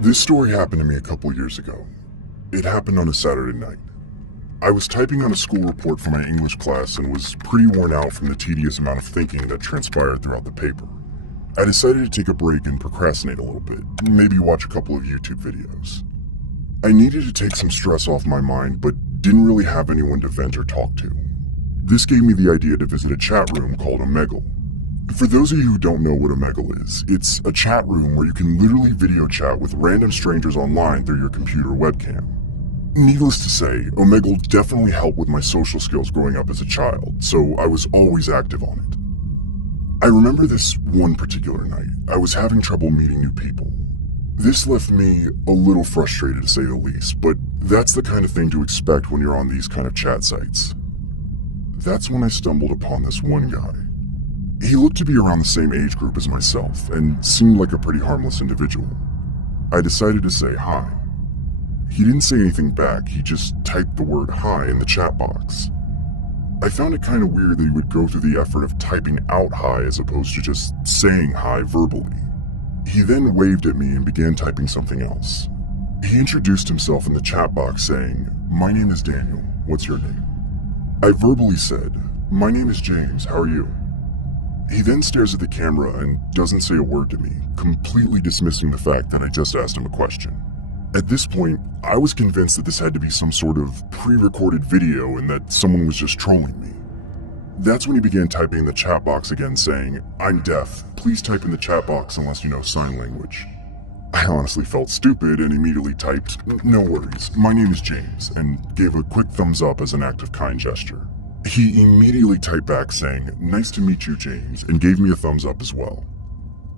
This story happened to me a couple years ago. It happened on a Saturday night. I was typing on a school report for my English class and was pretty worn out from the tedious amount of thinking that transpired throughout the paper. I decided to take a break and procrastinate a little bit, maybe watch a couple of YouTube videos. I needed to take some stress off my mind, but didn't really have anyone to vent or talk to. This gave me the idea to visit a chat room called OMEGLE. For those of you who don't know what OMEGLE is, it's a chat room where you can literally video chat with random strangers online through your computer webcam. Needless to say, OMEGLE definitely helped with my social skills growing up as a child, so I was always active on it. I remember this one particular night, I was having trouble meeting new people. This left me a little frustrated to say the least, but that's the kind of thing to expect when you're on these kind of chat sites. That's when I stumbled upon this one guy. He looked to be around the same age group as myself and seemed like a pretty harmless individual. I decided to say hi. He didn't say anything back, he just typed the word hi in the chat box. I found it kind of weird that he would go through the effort of typing out hi as opposed to just saying hi verbally. He then waved at me and began typing something else. He introduced himself in the chat box saying, "My name is Daniel, what's your name?" I verbally said, "My name is James, how are you?" He then stares at the camera and doesn't say a word to me, completely dismissing the fact that I just asked him a question. At this point, I was convinced that this had to be some sort of pre-recorded video and that someone was just trolling me. That's when he began typing in the chat box again saying, "I'm deaf, please type in the chat box unless you know sign language." I honestly felt stupid and immediately typed, "No worries, my name is James," and gave a quick thumbs up as an act of kind gesture. He immediately typed back saying, "Nice to meet you, James," and gave me a thumbs up as well.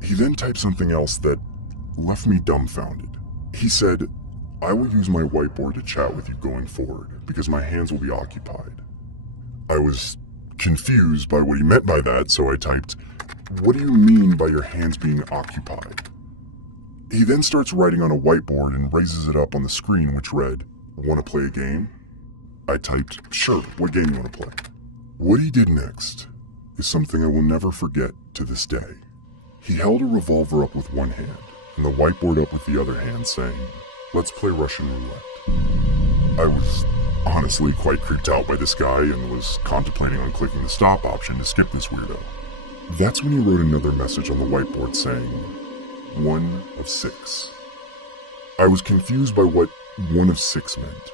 He then typed something else that left me dumbfounded. He said, "I will use my whiteboard to chat with you going forward because my hands will be occupied." I was confused by what he meant by that, so I typed, "What do you mean by your hands being occupied?" He then starts writing on a whiteboard and raises it up on the screen, which read, "Want to play a game?" I typed, "Sure, what game you want to play?" What he did next is something I will never forget to this day. He held a revolver up with one hand and the whiteboard up with the other hand, saying, "Let's play Russian roulette." I was honestly quite creeped out by this guy and was contemplating on clicking the stop option to skip this weirdo. That's when he wrote another message on the whiteboard saying, "1 of 6. I was confused by what 1 of 6 meant.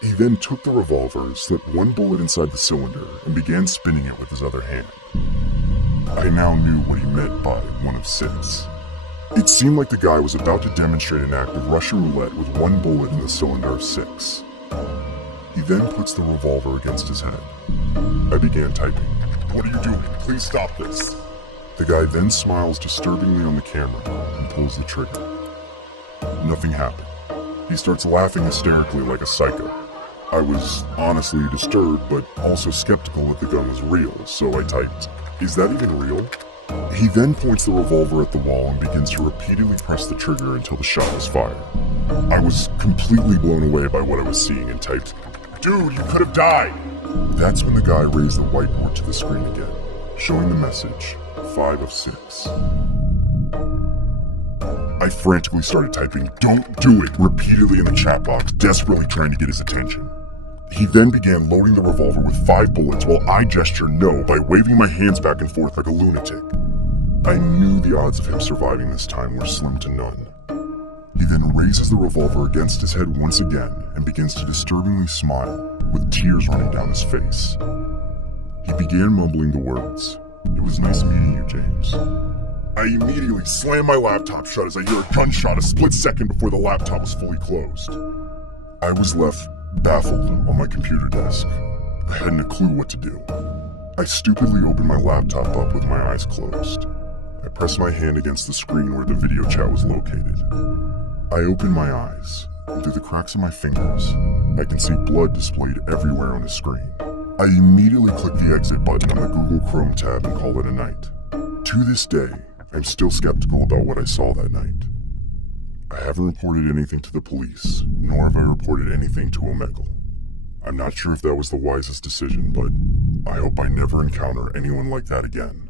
He then took the revolver, slipped one bullet inside the cylinder, and began spinning it with his other hand. I now knew what he meant by 1 of 6. It seemed like the guy was about to demonstrate an act of Russian roulette with one bullet in the cylinder of 6. He then puts the revolver against his head. I began typing, "What are you doing? Please stop this." The guy then smiles disturbingly on the camera and pulls the trigger. Nothing happened. He starts laughing hysterically like a psycho. I was honestly disturbed, but also skeptical that the gun was real, so I typed, "Is that even real?" He then points the revolver at the wall and begins to repeatedly press the trigger until the shot was fired. I was completely blown away by what I was seeing and typed, "Dude, you could have died!" That's when the guy raised the whiteboard to the screen again, showing the message, 5 of 6. I frantically started typing, "Don't do it," repeatedly in the chat box, desperately trying to get his attention. He then began loading the revolver with 5 bullets while I gestured no by waving my hands back and forth like a lunatic. I knew the odds of him surviving this time were slim to none. He then raises the revolver against his head once again and begins to disturbingly smile, with tears running down his face. He began mumbling the words, "It was nice meeting you, James." I immediately slammed my laptop shut as I hear a gunshot a split second before the laptop was fully closed. I was left baffled on my computer desk. I hadn't a clue what to do. I stupidly opened my laptop up with my eyes closed. I pressed my hand against the screen where the video chat was located. I opened my eyes, and through the cracks of my fingers, I can see blood displayed everywhere on the screen. I immediately clicked the exit button on the Google Chrome tab and called it a night. To this day, I'm still skeptical about what I saw that night. I haven't reported anything to the police, nor have I reported anything to OMEGLE. I'm not sure if that was the wisest decision, but I hope I never encounter anyone like that again.